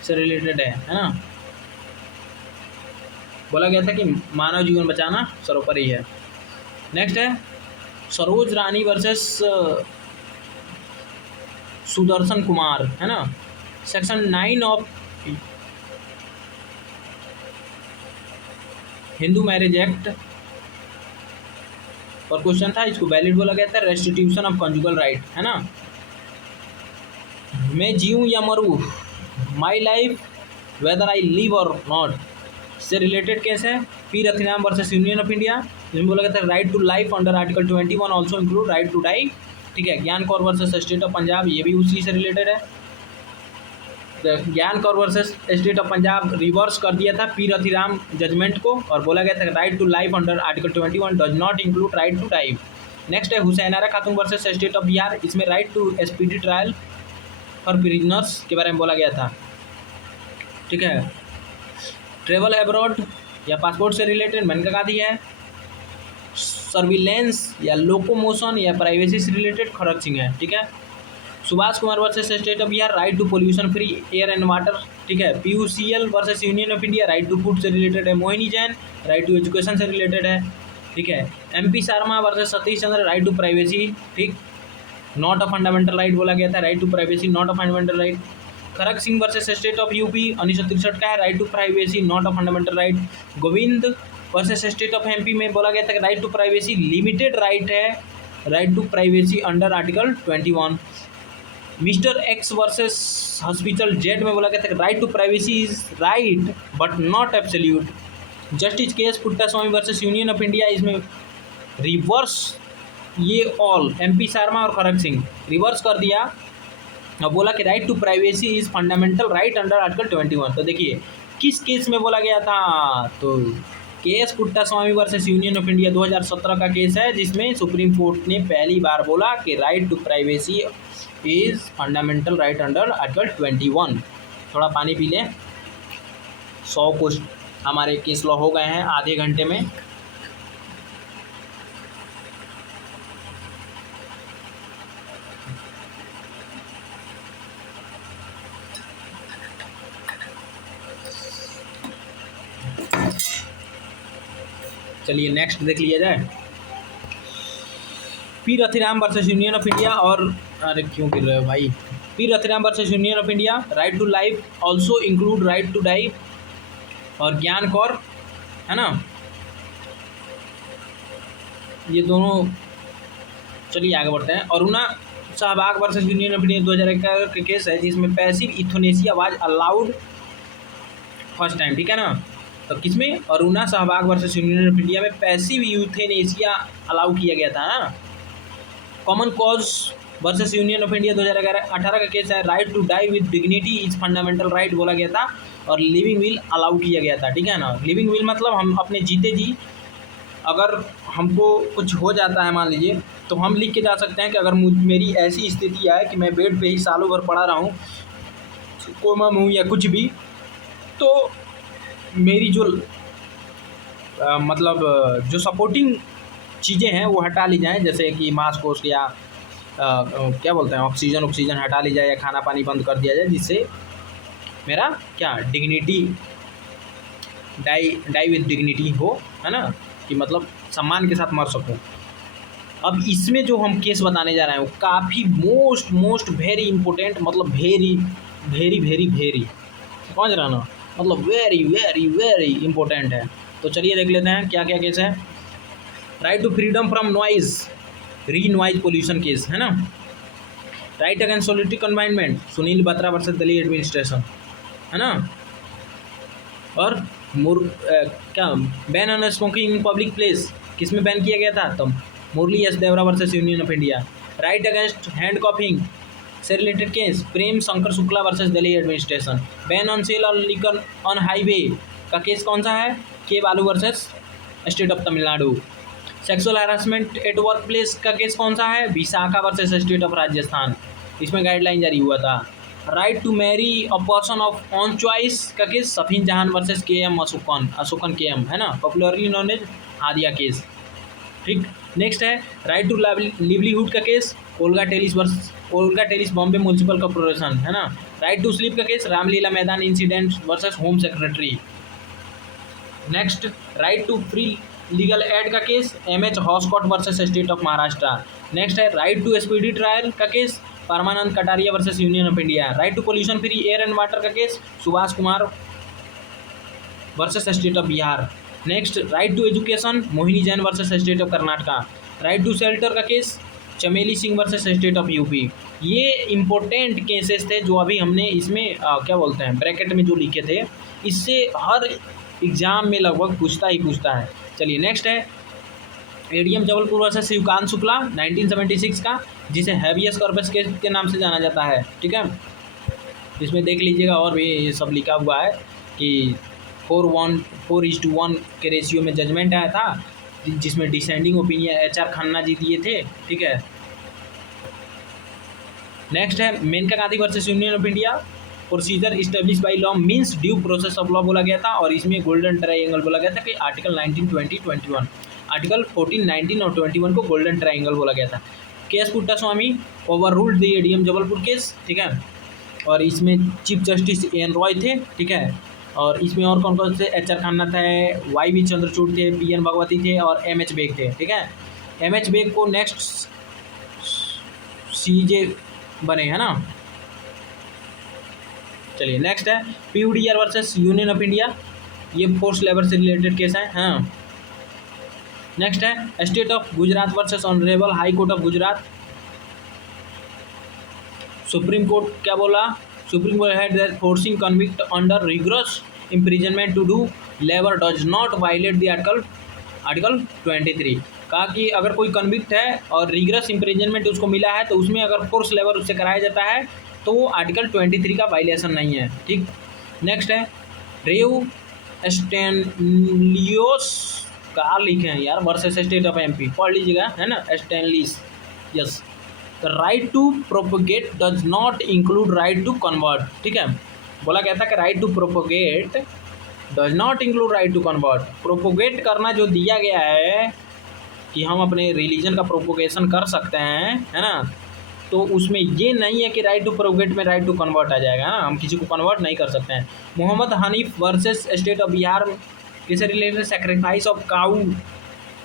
से related है ना, बोला गया था कि मानव जीवन बचाना सर्वोपरि है। नेक्स्ट है सरोज रानी वर्सेस सुदर्शन कुमार, है ना, section 9 of Hindu marriage act, और क्वेश्चन था इसको वैलिड बोला गया था, रेस्टिट्यूशन ऑफ कंजुगल राइट, है ना। मैं जीऊँ या मरूँ, my life whether I live और नॉट से रिलेटेड केस है। P Rathiram versus union of India, जिसमें बोला गया था right to life under article 21 also include right to die, ठीक है। Gian Kaur versus state of Punjab, ये भी उसी से रिलेटेड है। Gian Kaur versus state of Punjab reverse कर दिया था पी रथिराम जजमेंट को, और बोला गया था right to life under article 21 does not include right to die. Next है Hussainara Khatoon versus state of Bihar, इसमें right to speedy trial for prisoners के बारे में बोला गया था, ठीक है। ट्रेवल अब्रॉड या पासपोर्ट से रिलेटेड मैंने कहा दिया है। सर्विलेंस या लोकोमोशन या प्राइवेसी से रिलेटेड खड़ग सिंह है, ठीक है। Subhash Kumar versus state of Bihar, right to pollution free air and water, ठीक है। PUCL versus union of India, right to food से रिलेटेड है। Mohini Jain, right to education से रिलेटेड है, ठीक है। MP Sharma versus Satish Chandra, right to privacy, ठीक, नॉट अ फंडामेंटल राइट बोला गया था, right to privacy not a fundamental right. Kharak Singh versus state of UP 1963 का है, right to privacy not a fundamental right. Govind versus state of MP में बोला गया था कि right to privacy limited right है, right to privacy under article 21। Mister X versus hospital Z में बोला गया था कि right to privacy is right but not absolute. Justice KS Puttaswamy versus union of India, इसमें रिवर्स ये ऑल MP शर्मा और Kharak Singh reverse कर दिया और बोला कि right to privacy is fundamental right under article 21। तो देखिए किस केस में बोला गया था, तो KS Puttaswamy versus union of India 2017 का केस है, जिसमें सुप्रीम कोर्ट ने पहली बार बोला कि right to privacy is fundamental right under article 21। थोड़ा पानी पी लें। 100 क्वेश्चन हमारे केस लॉ हो गए हैं आधे घंटे में। चलिए नेक्स्ट देख लिया जाए। P Rathiram versus union of India, और अरे क्यों गिर रहे हो भाई। P Rathiram versus union of India, right to life also include right to die, और ज्ञान कौर, है ना, ये दोनों। चलिए आगे बढ़ते हैं। Aruna Shanbaug versus union of India 2011 का केस है, जिसमें passive euthanasia was allowed first time, ठीक है ना। तो किसमें, Aruna Shanbaug versus union of India में पैसिव यूथेनेसिया अलाउ किया गया था ना। Common cause versus union of India 2018 का केस है, right to die with dignity is fundamental right बोला गया था, और लिविंग विल अलाउ किया गया था, ठीक है ना। लिविंग विल मतलब हम अपने जीते जी अगर हमको कुछ हो जाता है मान लीजिए, तो हम लिख के जा सकते हैं कि अगर मेरी ऐसी स्थिति आए कि मैं बेड पे ही सालों भर पड़ा रहा हूँ, कोमा में हूँ या कुछ भी, तो मेरी जो मतलब जो सपोर्टिंग चीज़ें हैं वो हटा ली जाएँ, जैसे कि मास्क वोस्क या क्या बोलते हैं ऑक्सीजन हटा ली जाए या खाना पानी बंद कर दिया जाए, जिससे मेरा क्या डिग्निटी डाई विद डिग्निटी हो, है ना, कि मतलब सम्मान के साथ मर सकूं। अब इसमें जो हम केस बताने जा रहे हैं वो काफ़ी मोस्ट वेरी इंपॉर्टेंट, मतलब वेरी वेरी वेरी वेरी, समझ रहे ना, मतलब वेरी वेरी वेरी इंपॉर्टेंट है। तो चलिए देख लेते हैं क्या क्या केस है। Right to freedom from noise, re noise pollution case, है ना। Right against solitary confinement, Sunil Batra versus Delhi administration, है ना। और क्या ban on smoking in public place, किस में बैन किया गया था, तो Murli S Deora versus union of India. Right against hand cuffing से related case, Prem Shankar Shukla versus Delhi administration. Ban on sale और लिकर ऑन हाईवे का केस कौन सा है, K Balu versus state of Tamil Nadu. Sexual harassment at work place का केस कौन सा है, Vishakha versus state of Rajasthan, इसमें गाइडलाइन जारी हुआ था। Right to marry a person of own choice का case, Shafin Jahan versus K M Ashokan K M, है ना, popularly known as Hadiya case, ठीक। नेक्स्ट है राइट टू लिवलीहुड का case, Olga Tellis Bombay municipal corporation, है ना। राइट टू स्लीप का case, Ramlila Maidan incident versus home secretary. Next right to free legal aid का case, MH Hoskot versus state of Maharashtra. Next है right to speedy trial का case, Parmanand Kataria versus union of India. Right to pollution free air and water का case, Subhash Kumar versus state of Bihar. Next right to education, Mohini Jain versus state of Karnataka. Right to shelter का case, Chameli Singh versus state of UP. ये important cases थे जो अभी हमने इसमें क्या बोलते हैं ब्रैकेट में जो लिखे थे, इससे हर एग्जाम में लगभग पूछता है। चलिए नेक्स्ट है एडीएम जबलपुर वर्सेस शिवकांत शुक्ला 1976 का, जिसे हैबियस कॉर्पस के नाम से जाना जाता है, ठीक है। इसमें देख लीजिएगा और भी ये सब लिखा हुआ है कि 4:1 के रेशियो में जजमेंट आया था, जिसमें dissenting opinion HR Khanna ji दिए थे, ठीक है। नेक्स्ट है Maneka Gandhi versus union of India, procedure establish by law means due process of law बोला गया था, और इसमें गोल्डन ट्रायंगल बोला गया था कि आर्टिकल 19, 20, 21, आर्टिकल 14, 19 और 21 को गोल्डन ट्रायंगल बोला गया था। KS Puttaswamy overruled the ADM Jabalpur case, ठीक है। और इसमें चीफ जस्टिस एन रॉय थे, ठीक है। और इसमें और कौन कौन से, एचआर खन्ना थे, वाई चंद्रचूड़ थे, पीएन भगवती थे और एमएच बेग थे, ठीक है। एमएच बेग को नेक्स्ट सीजे बने, है ना। चलिए नेक्स्ट है PUDR versus union of India, ये फोर्स लेबर से रिलेटेड केस है, हाँ। नेक्स्ट है state of Gujarat versus honourable high court of Gujarat. Supreme court क्या बोला, supreme court had that forcing convict under rigorous imprisonment to do labour does not violate the article 23। कहा कि अगर कोई कन्विक्ट है और रिगरस इम्प्रिजनमेंट उसको मिला है, तो उसमें अगर फोर्स लेबर उससे कराया जाता है तो वो आर्टिकल 23 का वायलेशन नहीं है, ठीक। नेक्स्ट है रेव स्टैनलियोस का लिखे हैं यार वर्सेस स्टेट ऑफ एमपी, पढ़ लीजिएगा, है ना, Stanislaus, yes. Right to propagate does not include right to convert, ठीक है। बोला गया था कि right to propagate does not include right to convert. Propagate करना जो दिया गया है कि हम अपने रिलीजन का प्रोपोगेशन कर सकते हैं, है ना, तो उसमें ये नहीं है कि राइट टू प्रोपोगेट में राइट टू कन्वर्ट आ जाएगा, ना, हम किसी को कन्वर्ट नहीं कर सकते हैं। Mohammed Hanif versus state of Bihar किसे रिलेटेड, सेक्रीफाइस ऑफ काऊ।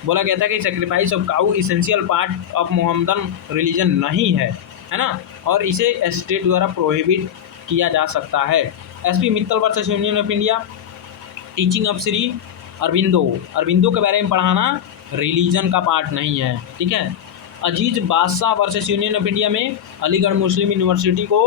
बोला गया था कि sacrifice of cow essential part of Mohammedan religion नहीं है, है ना, और इसे स्टेट द्वारा प्रोहिबिट किया जा सकता है। SP Mittal versus union of India, teaching of Shri Aurobindo के बारे में पढ़ाना रिलीजन का पार्ट नहीं है, ठीक है। अजीज बादशाह वर्सेस यूनियन ऑफ इंडिया में अलीगढ़ मुस्लिम यूनिवर्सिटी को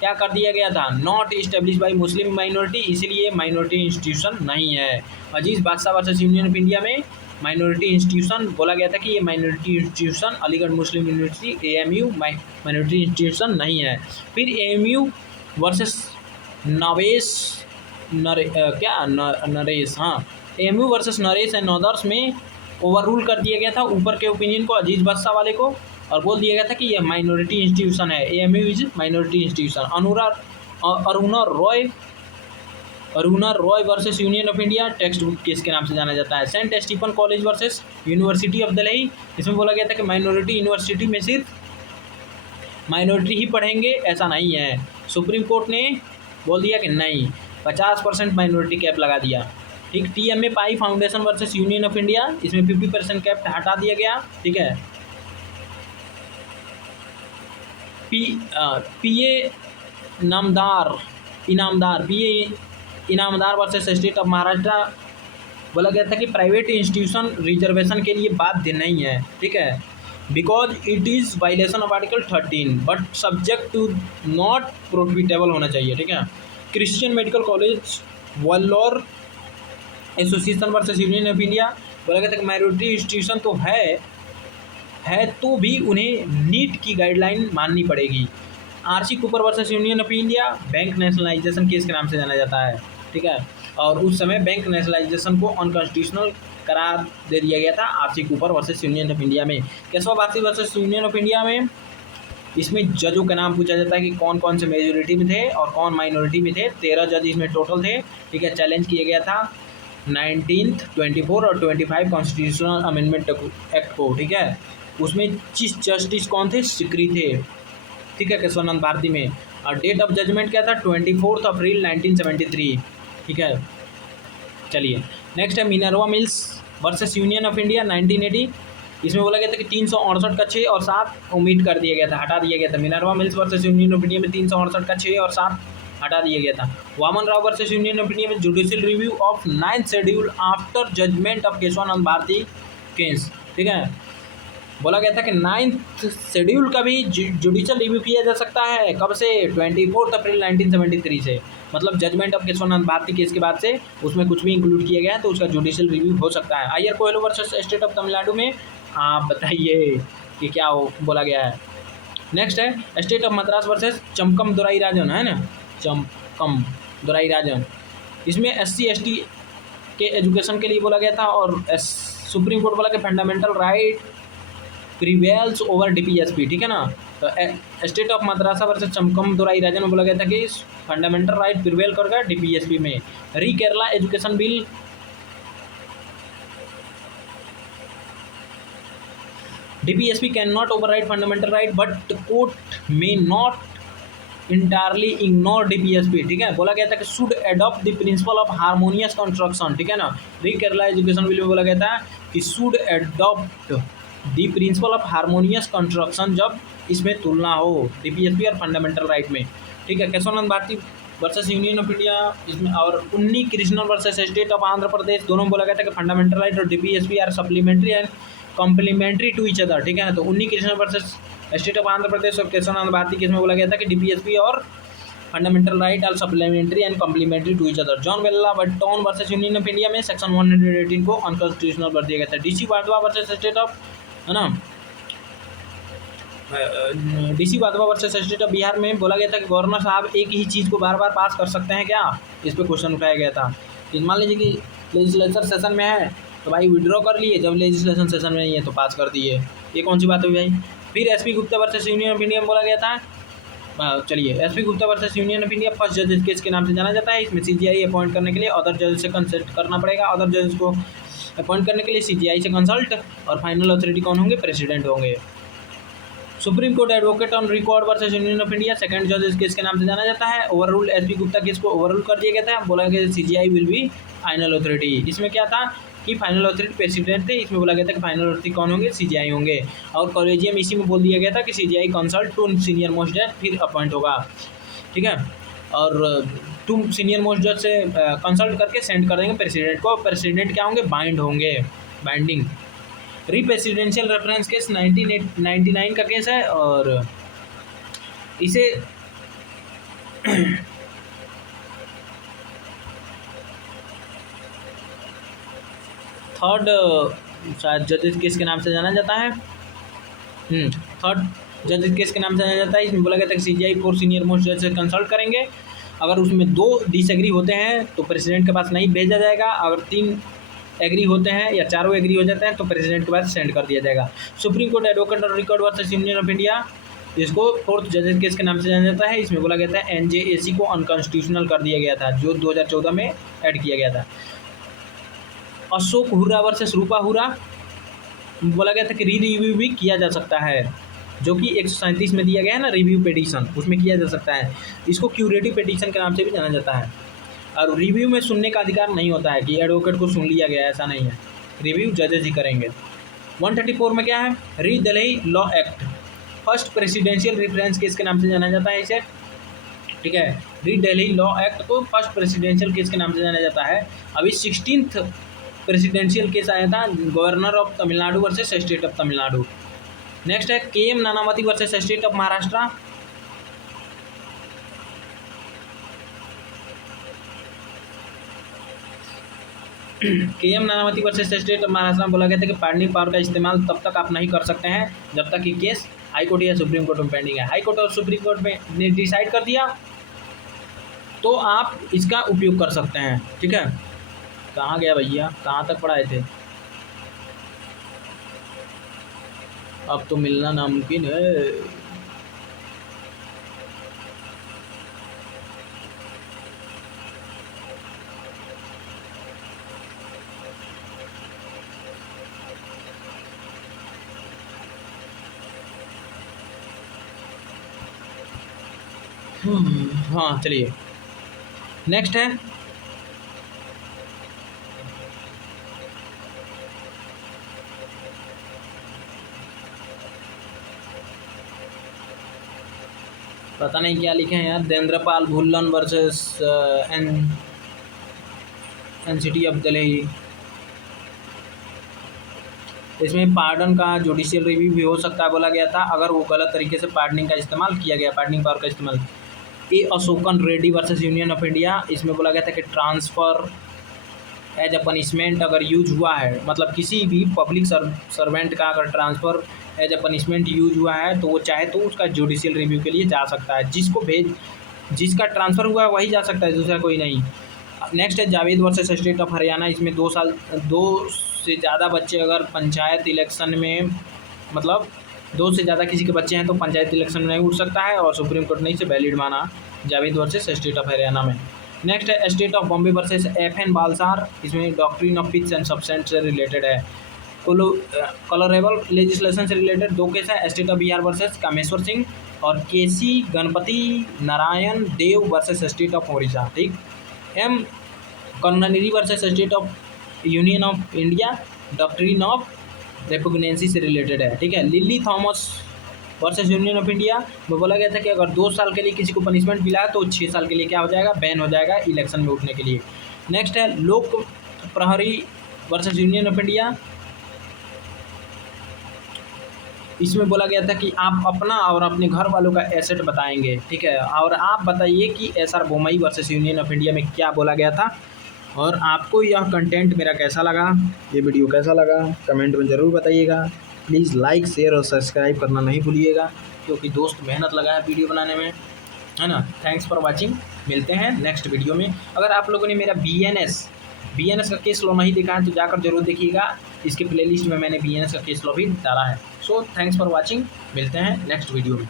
क्या कर दिया गया था, not establish by Muslim minority, इसलिए माइनॉरिटी इंस्टीट्यूशन नहीं है। अजीज बादशाह वर्सेस यूनियन ऑफ इंडिया में माइनॉरिटी इंस्टीट्यूशन बोला गया था कि ये माइनॉरिटी इंस्टीट्यूशन अलीगढ़ मुस्लिम यूनिवर्सिटी एएमयू माइनॉरिटी इंस्टीट्यूशन नहीं है। फिर एएमयू वर्सेस नवेश नरेश, हाँ, AMU versus Naresh and others में ओवर रूल कर दिया गया था ऊपर के ओपिनियन को, अजीज बस्सा वाले को, और बोल दिया गया था कि यह माइनॉरिटी इंस्टीट्यूशन है, AMU is minority institution. Aruna Roy versus union of India textbook case के नाम से जाना जाता है। Saint Stephen college versus university of Delhi, इसमें बोला गया था कि माइनॉरिटी यूनिवर्सिटी में सिर्फ माइनॉरिटी ही पढ़ेंगे, ऐसा नहीं है। सुप्रीम कोर्ट ने बोल दिया कि नहीं, 50% माइनॉरिटी कैप लगा दिया। ठीक, TMA Pai foundation versus union of India, इसमें 50% कैप हटा दिया गया। ठीक है, PA Inamdar versus state of Maharashtra, बोला गया था कि प्राइवेट इंस्टीट्यूशन रिजर्वेशन के लिए बाध्य नहीं है। ठीक है, because it is violation of article 13 but subject to not profitable होना चाहिए। ठीक है, Christian medical college Vellore association versus union of India, बोला गया था कि माइनॉरिटी इंस्टीट्यूशन तो है तो भी उन्हें नीट की गाइडलाइन माननी पड़ेगी। RC Cooper versus union of India, bank nationalisation case के नाम से जाना जाता है। ठीक है, और उस समय बैंक नेशनलाइजेशन को अनकॉन्स्टिट्यूशनल करार दे दिया गया था RC Cooper versus union of India में। Keshav Bharati versus union of India में, इसमें जजों का नाम पूछा जाता है कि कौन कौन से मेजोरिटी में थे और कौन माइनॉरिटी में थे। 13 जज इसमें टोटल थे। ठीक है, चैलेंज किया गया था 19th, 24 और 25 कॉन्स्टिट्यूशनल अमेंडमेंट एक्ट को। ठीक है, उसमें चीफ जस्टिस कौन थे? सिकरी थे। ठीक है, केशवानंद भारती में। और डेट ऑफ जजमेंट क्या था? 24 अप्रैल 1973। ठीक है, चलिए नेक्स्ट है Minerva mills versus union of India 1980। इसमें बोला गया था कि 368 का 6 और 7 ओमिट कर दिया गया था, हटा दिया गया था। Minerva mills versus union of India में 368 का 6 और 7 हटा दिया गया था। Waman Rao versus union of India में judicial review of 9th schedule after judgement of Kesavananda Bharati case. ठीक है, बोला गया था कि 9th शेड्यूल का भी जुडिशियल रिव्यू किया जा सकता है। कब से? 24 अप्रैल 1973 से, मतलब judgment of Kesavananda Bharati case के बाद से उसमें कुछ भी इंक्लूड किया गया है तो उसका जुडिशियल रिव्यू हो सकता है। Iyer Coelho versus state of Tamil Nadu में आप बताइए कि क्या बोला गया है। नेक्स्ट है स्टेट ऑफ मद्रास वर्सेस चमकम दुराई राजन, है ना, चमकम दुराई राजन। इसमें SC/ST के एजुकेशन के लिए बोला गया था और सुप्रीम कोर्ट बोला कि fundamental right prevails over DPSP। ठीक है ना, तो स्टेट ऑफ मद्रासा वर्सेस चमकम दुराई राजन में बोला गया था कि फंडामेंटल राइट प्रिवेल करेगा DPSP में। री Kerala education bill, DPSP can not override fundamental right but court may not entirely ignore DPSP। ठीक है, बोला गया था कि should adopt the principle of harmonious construction. ठीक है ना, री केरला एजुकेशन बिल में बोला गया था कि should adopt the principle of harmonious construction जब इसमें तुलना हो DPSP और फंडामेंटल राइट में। ठीक है, Kesavananda Bharati versus union of India, इसमें और Unni Krishnan versus state of Andhra Pradesh, दोनों में बोला गया था कि फंडामेंटल राइट और DPSP are supplementary and complementary to each other. ठीक है ना, तो Unni Krishnan versus state of Andhra Pradesh और केशवानंद भारती केस में बोला गया था कि DPSP और fundamental right are supplementary and complementary to each other. John Vallamattom versus union of India में सेक्शन 118 को अनकॉन्स्टिट्यूशनल कर दिया गया था। DC Wadhwa versus state of, है ना, DC Wadhwa versus state of Bihar में बोला गया था कि गवर्नर साहब एक ही चीज़ को बार बार पास कर सकते हैं क्या? इस पर क्वेश्चन उठाया गया था। मान लीजिए कि लेजिस्लेचर सेशन में है तो भाई विड्रॉ कर लिए, जब लेजिस्लेशन सेशन में नहीं है तो पास कर दिए, ये कौन सी बात हुई भाई? फिर SP Gupta versus union of India में बोला गया था, चलिए SP Gupta versus union of India first जजेस केस के नाम से जाना जाता है। इसमें CGI अपॉइंट करने के लिए अदर जजेस से कंसल्ट करना पड़ेगा। अदर जजेस को अपॉइंट करने के लिए CGI से कंसल्ट, और फाइनल अथॉरिटी कौन होंगे? प्रेसिडेंट होंगे। Supreme Court advocate on record versus union of India second जज इस केस के नाम से जाना जाता है। ओवररूल SP गुप्ता केस को ओवररूल कर दिया गया था, बोला गया CGI will be final authority. इसमें क्या था कि फाइनल अथॉरिटी प्रेसिडेंट थे, इसमें बोला गया था कि फाइनल अथॉरिटी कौन होंगे? CGI होंगे। और कॉलेजियम इसी में बोल दिया गया था कि CGI consult to senior most जज फिर अपॉइंट होगा। ठीक है, और टू सीनियर मोस्ट जज से कंसल्ट करके सेंड कर देंगे प्रेसिडेंट को। प्रेसिडेंट क्या होंगे? बाइंड होंगे, बाइंडिंग। री प्रेसिडेंशियल रेफरेंस केस 1999 का केस है और इसे थर्ड शायद जजेस केस के नाम से जाना जाता है। थर्ड जजेस केस के नाम से जाना जाता है। इसमें बोला गया था कि CGI 4 सीनियर मोस्ट जज से कंसल्ट करेंगे अगर उसमें 2 डिसएग्री होते हैं तो प्रेसिडेंट के पास नहीं भेजा जाएगा, अगर 3 एग्री होते हैं या चारों एग्री हो जाते हैं तो प्रेसिडेंट के पास सेंड कर दिया जाएगा। सुप्रीम कोर्ट एडवोकेट और record versus union of India, इसको 4th जजेस केस के नाम से जाना जाता है। इसमें बोला गया था एनजेएसी को अनकॉन्स्टिट्यूशनल कर दिया गया था, जो 2014 में ऐड किया गया था। अशोक हुर्रा वर्सेस रूपा हुर्रा, बोला गया था कि रिव्यू भी किया जा सकता है, जो कि 137 में दिया गया है ना रिव्यू पिटीशन, उसमें किया जा सकता है। इसको क्यूरेटिव पिटीशन के नाम से भी जाना जाता है। और रिव्यू में सुनने का अधिकार नहीं होता है कि एडवोकेट को सुन लिया गया, ऐसा नहीं है, रिव्यू जजेस ही करेंगे। 134 में क्या है, री Delhi law act, first presidential reference case के नाम से जाना जाता है इसे, ठीक है। री दिल्ली लॉ एक्ट को फर्स्ट प्रेसिडेंशियल केस के नाम से जाना जाता है। अभी 16th प्रेसिडेंशियल केस आया था, governor of Tamil Nadu versus state of Tamil Nadu. Next है KM. Nanavati versus state of Maharashtra. KM. Nanavati versus state of Maharashtra में बोला गया था कि पार्डनिंग पावर का इस्तेमाल तब तक आप नहीं कर सकते हैं जब तक कि केस हाई कोर्ट या सुप्रीम कोर्ट में पेंडिंग है। हाई कोर्ट और सुप्रीम कोर्ट में ने डिसाइड कर दिया तो आप इसका उपयोग कर सकते हैं, ठीक है। कहाँ गया भैया, कहाँ तक पढ़ाए थे, अब तो मिलना नामुमकिन है। हाँ चलिए, नेक्स्ट है पता नहीं क्या लिखे हैं यार, Devenderpal Bhullar versus NCT of Delhi. इसमें पार्डन का जुडिशियल रिव्यू भी हो सकता है बोला गया था, अगर वो गलत तरीके से पार्डनिंग का इस्तेमाल किया गया, पार्डनिंग पावर का इस्तेमाल। A Ashokan Reddy versus union of India, इसमें बोला गया था कि ट्रांसफ़र एज अ पनिशमेंट अगर यूज हुआ है, मतलब किसी भी पब्लिक सर्वेंट का अगर transfer as a punishment use हुआ है तो वो चाहे तो उसका जुडिशियल रिव्यू के लिए जा सकता है। जिसका ट्रांसफ़र हुआ है वही जा सकता है, दूसरा कोई नहीं। नेक्स्ट है Javed versus state of Haryana. इसमें 2 से ज़्यादा बच्चे अगर पंचायत इलेक्शन में, मतलब 2 से ज़्यादा किसी के बच्चे हैं तो पंचायत इलेक्शन में नहीं उठ सकता है, और सुप्रीम कोर्ट ने इसे वैलिड माना Javed versus state of Haryana में। नेक्स्ट है state of Bombay versus FN Balsara. इसमें doctrine of piths and substance से रिलेटेड है। कलरेबल लेजिस्लेशन से रिलेटेड 2 केस है, state of Bihar versus Kameshwar Singh और KC Ganapati Narayan Dev versus state of Odisha, ठीक। एम कन्नरी versus state of Union of India, doctrine of repugnancy से related है, ठीक है। Lily Thomas versus union of India में बोला गया था कि अगर 2 साल के लिए किसी को पनिशमेंट मिला है तो 6 साल के लिए क्या हो जाएगा, बैन हो जाएगा इलेक्शन में उठने के लिए। नेक्स्ट है लोक प्रहरी वर्सेस यूनियन ऑफ इंडिया। इसमें बोला गया था कि आप अपना और अपने घर वालों का एसेट बताएंगे, ठीक है। और आप बताइए कि SR Bommai versus union of India में क्या बोला गया था, और आपको यह कंटेंट मेरा कैसा लगा, ये वीडियो कैसा लगा, कमेंट में ज़रूर बताइएगा। प्लीज़ लाइक, शेयर और सब्सक्राइब करना नहीं भूलिएगा, क्योंकि दोस्त मेहनत लगा है वीडियो बनाने में, है ना। थैंक्स फॉर वाचिंग, मिलते हैं नेक्स्ट वीडियो में। अगर आप लोगों ने मेरा BNS का केस लॉ नहीं देखा है तो जाकर जरूर देखिएगा, इसके प्लेलिस्ट में मैंने BNS का केस लॉ भी डाला है। सो थैंक्स फॉर वाचिंग, मिलते हैं नेक्स्ट वीडियो में।